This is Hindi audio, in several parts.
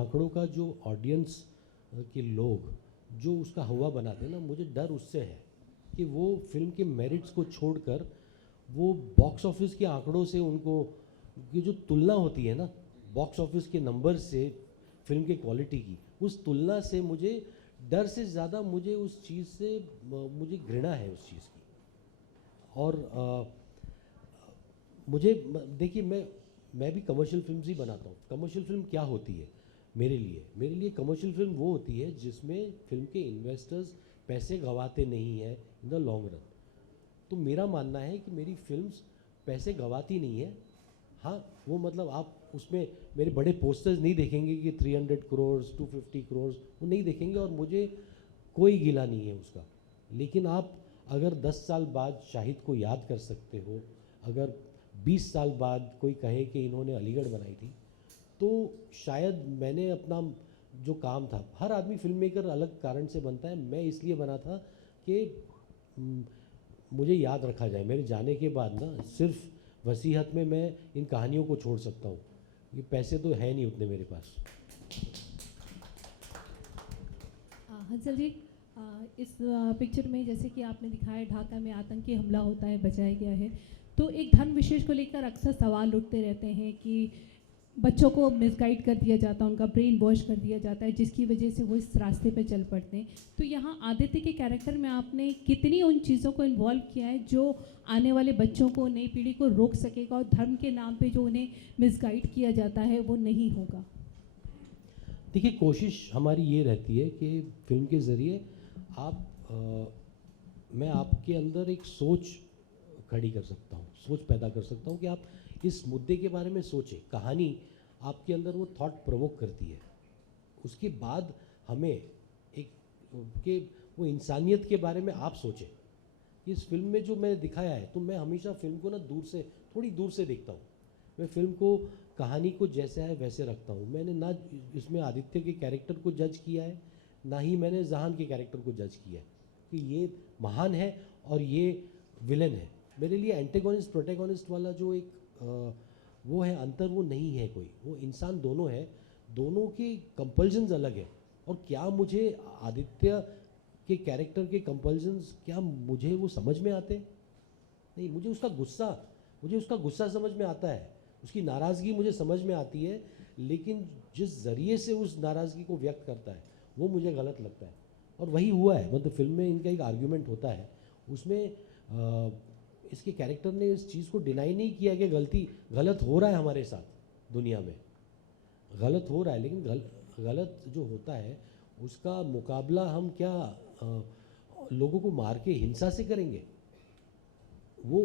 आंकड़ों का जो ऑडियंस के लोग जो उसका हवा बनाते हैं ना, मुझे डर उससे है कि वो फिल्म के मेरिट्स को छोड़कर वो बॉक्स ऑफिस के आंकड़ों से उनको, ये जो तुलना होती है ना बॉक्स ऑफिस के नंबर से फिल्म के क्वालिटी की, उस तुलना से मुझे डर से ज़्यादा मुझे उस चीज़ से मुझे घृणा है उस चीज़ की। और मुझे देखिए, मैं भी कमर्शियल फिल्म्स ही बनाता हूँ। कमर्शियल फिल्म क्या होती है मेरे लिए कमर्शियल फिल्म वो होती है जिसमें फिल्म के इन्वेस्टर्स पैसे गंवाते नहीं हैं इन द लॉन्ग रन। तो मेरा मानना है कि मेरी फिल्म्स पैसे गंवाती नहीं है। हाँ, वो मतलब आप उसमें मेरे बड़े पोस्टर्स नहीं देखेंगे कि 300 करोड़ 250 करोड़, वो नहीं देखेंगे और मुझे कोई गिला नहीं है उसका। लेकिन आप अगर 10 साल बाद शाहिद को याद कर सकते हो, अगर 20 साल बाद कोई कहे कि इन्होंने अलीगढ़ बनाई थी, तो शायद मैंने अपना जो काम था, हर आदमी फिल्म मेकर अलग कारण से बनता है, मैं इसलिए बना था कि मुझे याद रखा जाए। मेरे जाने के बाद ना सिर्फ वसीयत में मैं इन कहानियों को छोड़ सकता हूँ। ये पैसे तो है नहीं उतने मेरे पास। हंसल जी, इस पिक्चर में जैसे कि आपने दिखाया ढाका में आतंकी हमला होता है, बचाया गया है, तो एक धर्म विशेष को लेकर अक्सर सवाल उठते रहते हैं कि बच्चों को मिसगाइड कर दिया जाता है, उनका ब्रेन वॉश कर दिया जाता है, जिसकी वजह से वो इस रास्ते पे चल पड़ते हैं। तो यहाँ आदित्य के कैरेक्टर में आपने कितनी उन चीज़ों को इन्वॉल्व किया है जो आने वाले बच्चों को, नई पीढ़ी को रोक सकेगा और धर्म के नाम पे जो उन्हें मिसगाइड किया जाता है वो नहीं होगा? देखिए, कोशिश हमारी ये रहती है कि फिल्म के ज़रिए आप मैं आपके अंदर एक सोच खड़ी कर सकता हूँ, सोच पैदा कर सकता हूँ कि आप इस मुद्दे के बारे में सोचें। कहानी आपके अंदर वो थॉट प्रोवोक करती है। उसके बाद हमें एक कि वो इंसानियत के बारे में आप सोचें। इस फिल्म में जो मैंने दिखाया है, तो मैं हमेशा फिल्म को ना दूर से, थोड़ी दूर से देखता हूँ। मैं फिल्म को, कहानी को जैसा है वैसे रखता हूँ। मैंने ना इसमें आदित्य के कैरेक्टर को जज किया है, ना ही मैंने जहान के कैरेक्टर को जज किया है कि ये महान है और ये विलन है। मेरे लिए एंटेगोनिस्ट प्रोटेगोनिस्ट वाला जो एक वो है अंतर, वो नहीं है कोई। वो इंसान दोनों है, दोनों के कंपल्जन्स अलग है। और क्या मुझे आदित्य के कैरेक्टर के कंपल्जन्स, क्या मुझे वो समझ में आते? नहीं, मुझे उसका गुस्सा समझ में आता है, उसकी नाराज़गी मुझे समझ में आती है, लेकिन जिस ज़रिए से उस नाराज़गी को व्यक्त करता है वो मुझे गलत लगता है। और वही हुआ है, मतलब फिल्म में इनका एक आर्ग्यूमेंट होता है, उसमें इसके कैरेक्टर ने इस चीज़ को डिनाई नहीं किया कि गलत हो रहा है हमारे साथ दुनिया में, गलत हो रहा है, लेकिन गलत जो होता है उसका मुकाबला हम क्या लोगों को मार के हिंसा से करेंगे? वो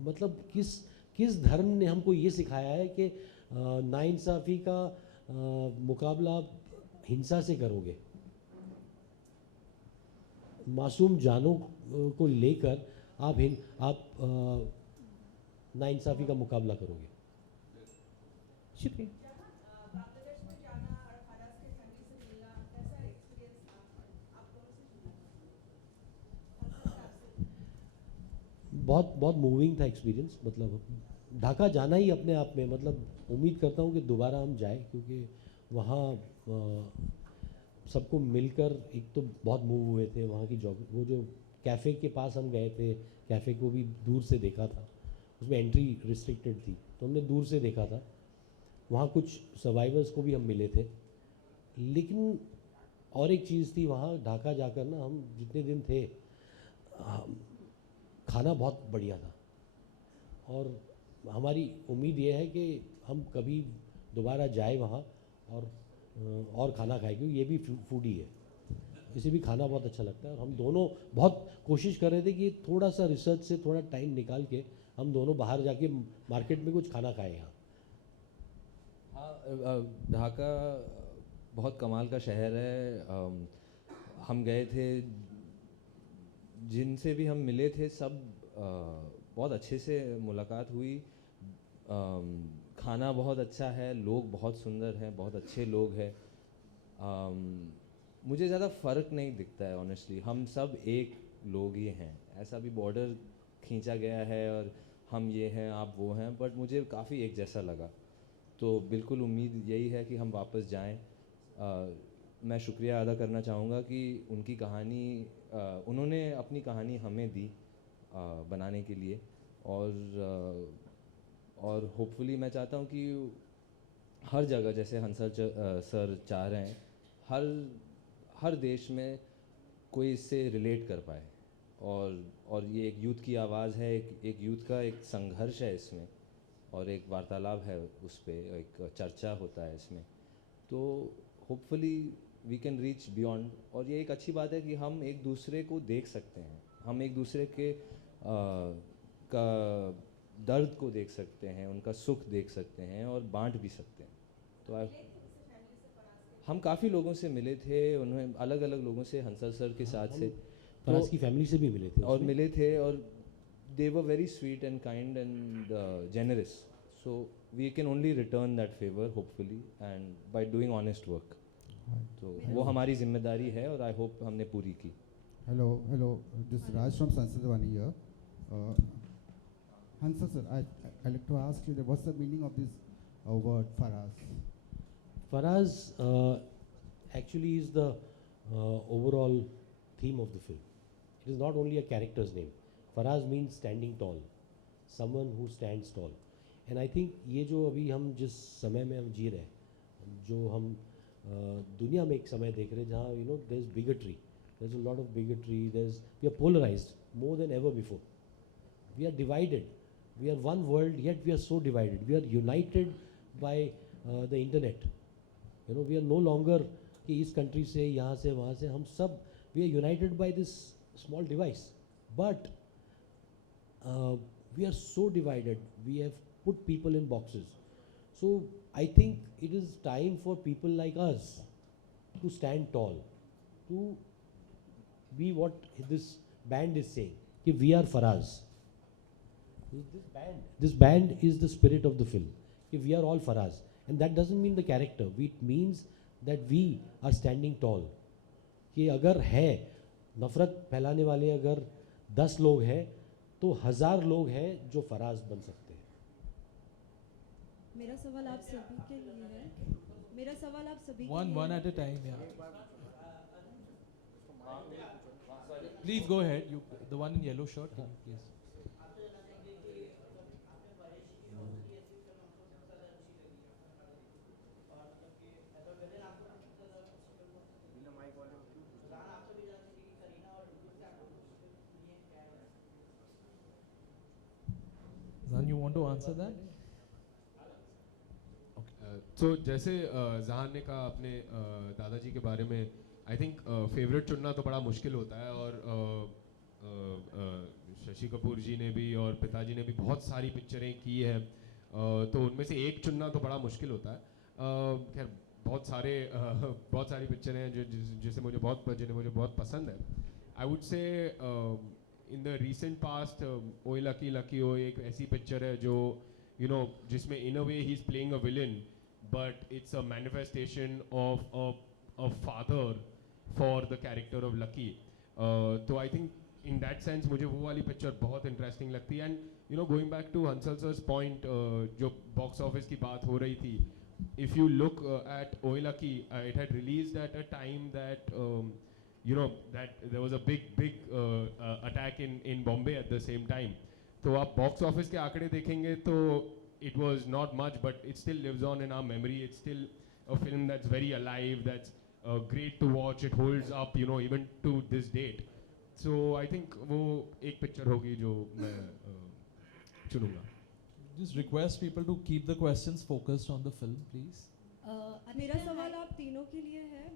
मतलब किस धर्म ने हमको ये सिखाया है कि नाइंसाफ़ी का मुकाबला हिंसा से करोगे, मासूम जानों को लेकर आप नाइंसाफ़ी का मुकाबला करोगे। शुक्रिया। बहुत बहुत मूविंग था एक्सपीरियंस। मतलब ढाका जाना ही अपने आप में, मतलब उम्मीद करता हूँ कि दोबारा हम जाएं, क्योंकि वहाँ सबको मिलकर एक तो बहुत मूव हुए थे। वहाँ की जॉब, वो जो कैफ़े के पास हम गए थे, कैफ़े को भी दूर से देखा था, उसमें एंट्री रिस्ट्रिक्टेड थी तो हमने दूर से देखा था। वहाँ कुछ सर्वाइवर्स को भी हम मिले थे। लेकिन और एक चीज़ थी वहाँ ढाका जाकर ना, हम जितने दिन थे, खाना बहुत बढ़िया था। और हमारी उम्मीद ये है कि हम कभी दोबारा जाए वहाँ और खाना खाए, क्योंकि ये भी फूडी है, इसे भी खाना बहुत अच्छा लगता है। और हम दोनों बहुत कोशिश कर रहे थे कि थोड़ा सा रिसर्च से थोड़ा टाइम निकाल के हम दोनों बाहर जाके मार्केट में कुछ खाना खाएं यहाँ। हाँ, ढाका बहुत कमाल का शहर है। हम गए थे, जिनसे भी हम मिले थे सब बहुत अच्छे से मुलाकात हुई। खाना बहुत अच्छा है, लोग बहुत सुंदर हैं, बहुत अच्छे लोग हैं। मुझे ज़्यादा फ़र्क नहीं दिखता है ऑनेस्टली, हम सब एक लोग ही हैं। ऐसा भी बॉर्डर खींचा गया है और हम ये हैं आप वो हैं, बट मुझे काफ़ी एक जैसा लगा। तो बिल्कुल उम्मीद यही है कि हम वापस जाएं मैं शुक्रिया अदा करना चाहूँगा कि उनकी कहानी उन्होंने अपनी कहानी हमें दी बनाने के लिए, और होपफुली मैं चाहता हूँ कि हर जगह जैसे हंसल सर चाह रहे हैं, हर हर देश में कोई इससे रिलेट कर पाए, और ये एक यूथ की आवाज़ है, एक यूथ का एक संघर्ष है इसमें, और एक वार्तालाप है उस पे, एक चर्चा होता है इसमें, तो hopefully we can reach beyond. और ये एक अच्छी बात है कि हम एक दूसरे को देख सकते हैं, हम एक दूसरे के का दर्द को देख सकते हैं, उनका सुख देख सकते हैं और बांट भी सकते हैं। तो हम काफ़ी लोगों से मिले थे, उन्होंने अलग अलग लोगों से, हंसल सर के साथ से, फराज की फैमिली से भी मिले थे और उसमें। मिले थे, और they were very sweet and kind and generous, so we can only return that favor hopefully and by doing honest work, तो वो हमारी जिम्मेदारी है और आई होप हमने पूरी की। Hello, this is Raj from Sansadvani here. Hansal sir, I'd like to ask you that what's the meaning of this word Faraz? Faraz actually is the overall theme of the film. It is not only a character's name. Faraz means standing tall, someone who stands tall. And I think ये जो अभी हम जिस समय में हम जी रहे हैं, जो हम दुनिया में एक समय देख रहे हैं जहाँ there is bigotry, there is a lot of bigotry, we are polarized more than ever before. We are divided. We are one world, yet we are so divided. We are united by the internet. We are no longer कि इस country से, यहाँ से, वहाँ से, हम सब we are united by this small device. But we are so divided. We have put people in boxes. So I think it is time for people like us to stand tall, to be what this band is saying, कि we are Faraz. This band is the spirit of the film. कि we are all Faraz. And that doesn't mean the character. It means that we are standing tall. कि अगर है नफ़रत फैलाने वाले अगर 10 लोग हैं तो 1000 लोग हैं जो फराज बन सकते हैं। मेरा सवाल आप सभी के लिए है। मेरा सवाल आप सभी One at a time, yeah. Please go ahead. You, the one in yellow shirt, can you please? Zan, you want to answer that? तो जैसे जहान ने कहा अपने दादाजी के बारे में, आई थिंक फेवरेट चुनना तो बड़ा मुश्किल होता है, और शशि कपूर जी ने भी और पिताजी ने भी बहुत सारी पिक्चरें की हैं, तो उनमें से एक चुनना तो बड़ा मुश्किल होता है। खैर बहुत सारी पिक्चरें हैं जिन्हें मुझे बहुत पसंद है। I would say in the recent past Oye Lucky ओ एक ऐसी पिक्चर है जो जिसमें in a way he is playing a villain, but it's a manifestation of a father for the character of Lucky. So I think in that sense मुझे वो वाली पिक्चर बहुत इंटरेस्टिंग लगती है। And going back to Hansal sir's point, जो बॉक्स ऑफिस की बात हो रही थी, if you look at Oye Lucky, it had released at a time that that there was a big attack in Bombay at the same time. तो आप बॉक्स ऑफिस के आंकड़े देखेंगे तो it was not much, but it still lives on in our memory. It's still a film that's very alive, that's great to watch. It holds up, even to this date. So I think वो एक पिक्चर होगी जो मैं चुनूंगा। Just request people to keep the questions focused on the film, please. मेरा सवाल आप तीनों के लिए है।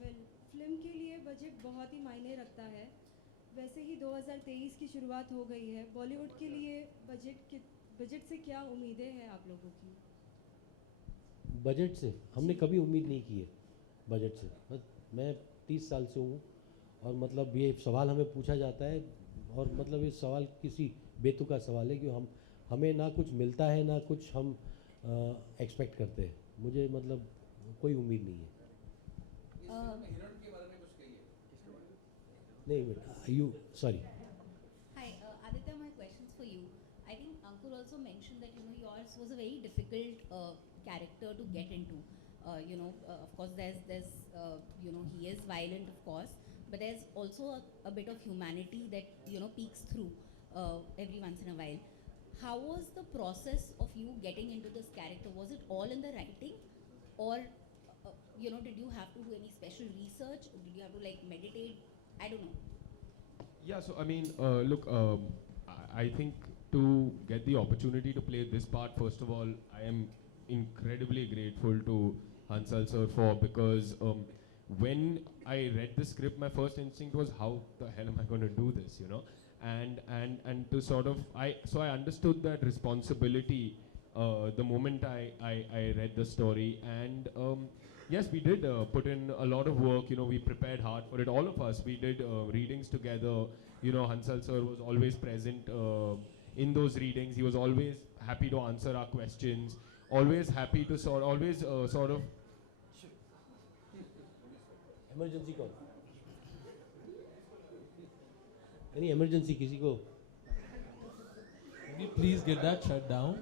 फिल्म के लिए बजट बहुत ही मायने रखता है। वैसे ही 2023 की शुरुआत हो गई है, बॉलीवुड के लिए बजट से क्या उम्मीदें हैं आप लोगों की? बजट से हमने कभी उम्मीद नहीं की है बजट से। बस मैं 30 साल से हूँ और मतलब ये सवाल हमें पूछा जाता है, और मतलब ये सवाल किसी बेतुका सवाल है कि हमें ना कुछ मिलता है ना कुछ हम एक्सपेक्ट करते हैं। मुझे मतलब कोई उम्मीद नहीं है। नहीं बेटा, sorry. Hi, Aditya, my question's for you. I think Ankur also mentioned that yours was a very difficult character to get into. Of course, he is violent, of course, but there's also a bit of humanity that peeks through every once in a while. How was the process of you getting into this character? Was it all in the writing, or did you have to do any special research? Did you have to like meditate? I don't know. Yeah, so I mean, look, I think to get the opportunity to play this part, first of all, I am incredibly grateful to Hansal sir for, because when I read the script, my first instinct was, how the hell am I going to do this, and to sort of, I understood that responsibility the moment I read the story, and yes, we did put in a lot of work. We prepared hard for it. All of us, we did readings together. Hansal sir was always present in those readings. He was always happy to answer our questions. Always happy to sort of. Emergency call, any emergency किसी को? Can you please get that shut down?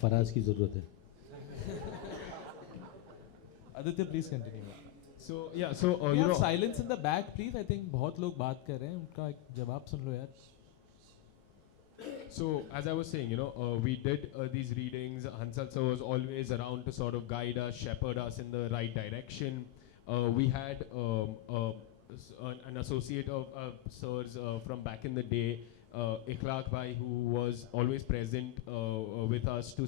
Faraz की ज़रूरत है. Aditya, please continue. So yeah, so You have silence in the back, please. I think बहुत लोग बात कर रहे हैं. उनका एक जवाब सुन लो यार. So as I was saying, we did these readings. Hansal sir was always around to sort of guide us, shepherd us in the right direction. We had an associate of sirs from back in the day, Ikhlaq Bhai, who was always present with us to